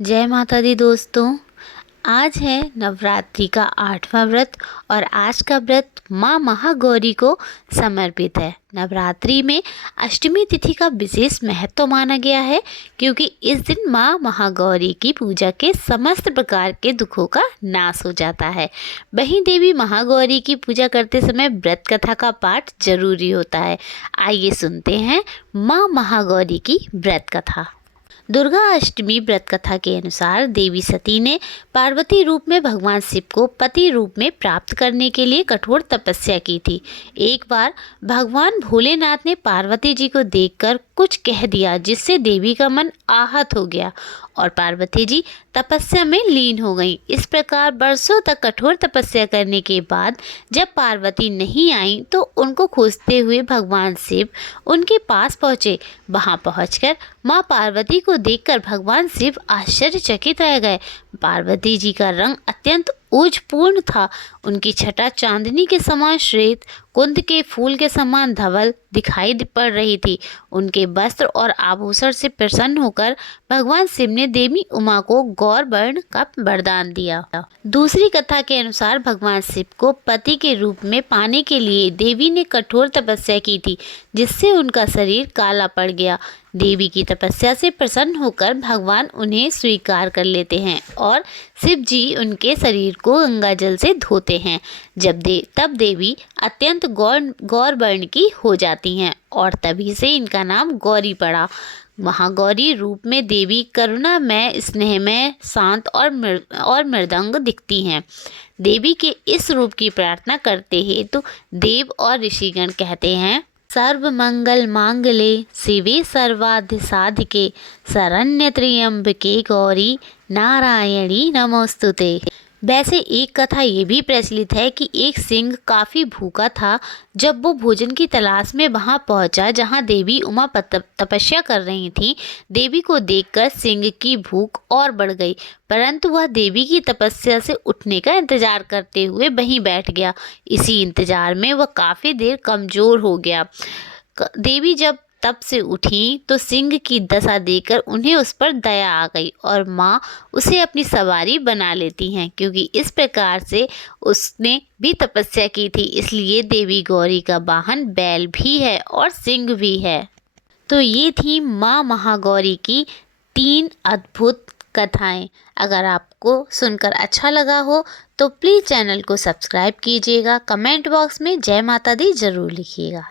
जय माता दी दोस्तों। आज है नवरात्रि का 8वां व्रत और आज का व्रत माँ महागौरी को समर्पित है। नवरात्रि में अष्टमी तिथि का विशेष महत्व माना गया है क्योंकि इस दिन माँ महागौरी की पूजा के समस्त प्रकार के दुखों का नाश हो जाता है। वहीं देवी महागौरी की पूजा करते समय व्रत कथा का पाठ जरूरी होता है। आइए सुनते हैं माँ महागौरी की व्रत कथा। दुर्गा अष्टमी व्रत कथा के अनुसार देवी सती ने पार्वती रूप में भगवान शिव को पति रूप में प्राप्त करने के लिए कठोर तपस्या की थी। एक बार भगवान भोलेनाथ ने पार्वती जी को देखकर कुछ कह दिया जिससे देवी का मन आहत हो गया और पार्वती जी तपस्या में लीन हो गईं। इस प्रकार बरसों तक कठोर तपस्या करने के बाद जब पार्वती नहीं आई तो उनको खोजते हुए भगवान शिव उनके पास पहुँचे। वहाँ पहुँचकर माँ पार्वती को देखकर भगवान शिव आश्चर्यचकित रह गए। पार्वती जी का रंग अत्यंत ओजपूर्ण था। उनकी छटा चांदनी के समान श्वेत, कुंद के फूल के समान धवल दिखाई पड़ रही थी। उनके वस्त्र और आभूषण से प्रसन्न होकर भगवान शिव ने देवी उमा को गौर वर्ण का वरदान दिया। दूसरी कथा के अनुसार भगवान शिव को पति के रूप में पाने के लिए देवी ने कठोर तपस्या की थी जिससे उनका शरीर काला पड़ गया। देवी की तपस्या से प्रसन्न होकर भगवान उन्हें स्वीकार कर लेते हैं और शिव जी उनके शरीर को गंगा जल से धोते हैं। तब देवी अत्यंत गौर वर्ण की हो जाती हैं और तभी से इनका नाम गौरी पड़ा। महागौरी रूप में देवी करुणामय, स्नेहमय, शांत और मृदंग दिखती हैं। देवी के इस रूप की प्रार्थना करते हैं तो देव और ऋषिगण कहते हैं, सर्व मंगल मांगले शिवे सर्वार्थ साधिके शरण्य त्र्यंबके गौरी नारायणी नमोस्तुते। वैसे एक कथा ये भी प्रचलित है कि एक सिंह काफ़ी भूखा था। जब वो भोजन की तलाश में वहाँ पहुँचा जहाँ देवी उमा तपस्या कर रही थी, देवी को देखकर सिंह की भूख और बढ़ गई, परंतु वह देवी की तपस्या से उठने का इंतजार करते हुए वहीं बैठ गया। इसी इंतजार में वह काफ़ी देर कमज़ोर हो गया। देवी जब तब से उठी तो सिंह की दशा देखकर उन्हें उस पर दया आ गई और माँ उसे अपनी सवारी बना लेती हैं। क्योंकि इस प्रकार से उसने भी तपस्या की थी, इसलिए देवी गौरी का वाहन बैल भी है और सिंह भी है। तो ये थी माँ महागौरी की 3 अद्भुत कथाएं। अगर आपको सुनकर अच्छा लगा हो तो प्लीज़ चैनल को सब्सक्राइब कीजिएगा। कमेंट बॉक्स में जय माता दी ज़रूर लिखिएगा।